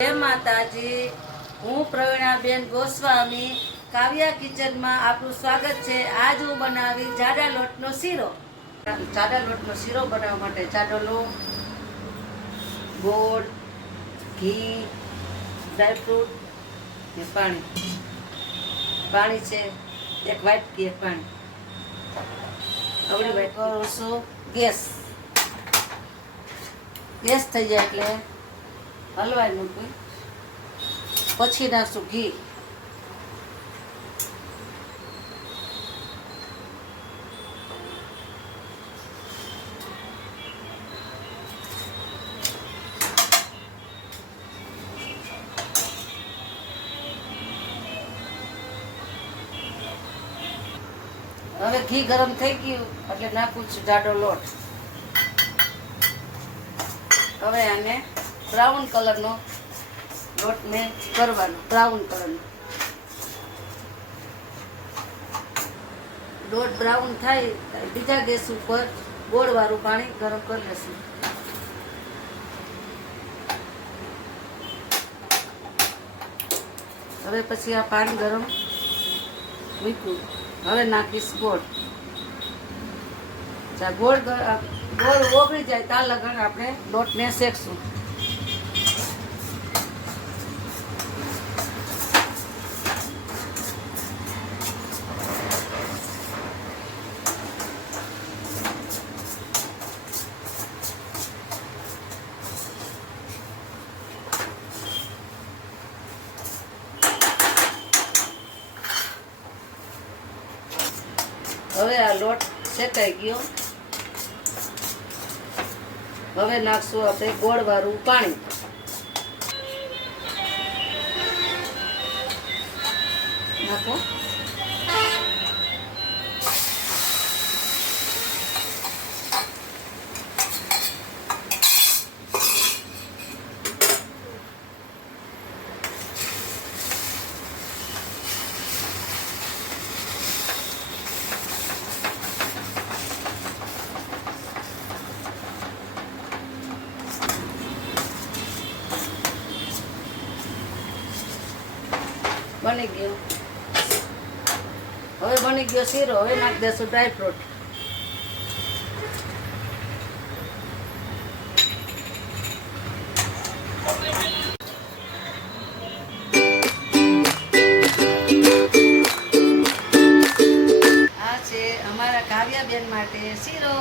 જય માતાજી। હું પ્રવીણાબેન ગોસ્વામી કાવ્યા કિચનમાં આપનું સ્વાગત છે। આજ હું બનાવી જાડા લોટનો શીરો। જાડા લોટનો શીરો બનાવવા માટે જાડો લોટ, ગોળ, ઘી, ડ્રાયફ્રૂટ ને પાણી છે એક વાટકી એક પાણી। હવે કરું છું ગેસ થઈ જાય એટલે હલવાઈ મૂકવી, પછી નાખશું ઘી। હવે ઘી ગરમ થઈ ગયું એટલે નાખું છું જાડો લોટ। હવે આને બ્રાઉન કલરનો લોટ ને કરવાનો, બ્રાઉન કલરનો લોટ બ્રાઉન થાય બીજા ગેસ ઉપર ગોળવાળું પાણી ગરમ કરી લેશું। હવે પછી આ પાણી ગરમ મૂક્યું, હવે નાખીશ ગોળ। ગોળ ઓગળી જાય ત્યાં લગન આપણે લોટને શેકશું। હવે આ લોટ શેકાઈ ગયો, હવે નાખશું આપણે ગોળવાળું પાણી। નાખો, બની ગયો। હવે બની ગયો શીરો। હવે નાખી દેશું ડ્રાયફ્રૂટ। આ છે અમારા કાવ્યાબેન માટે શીરો।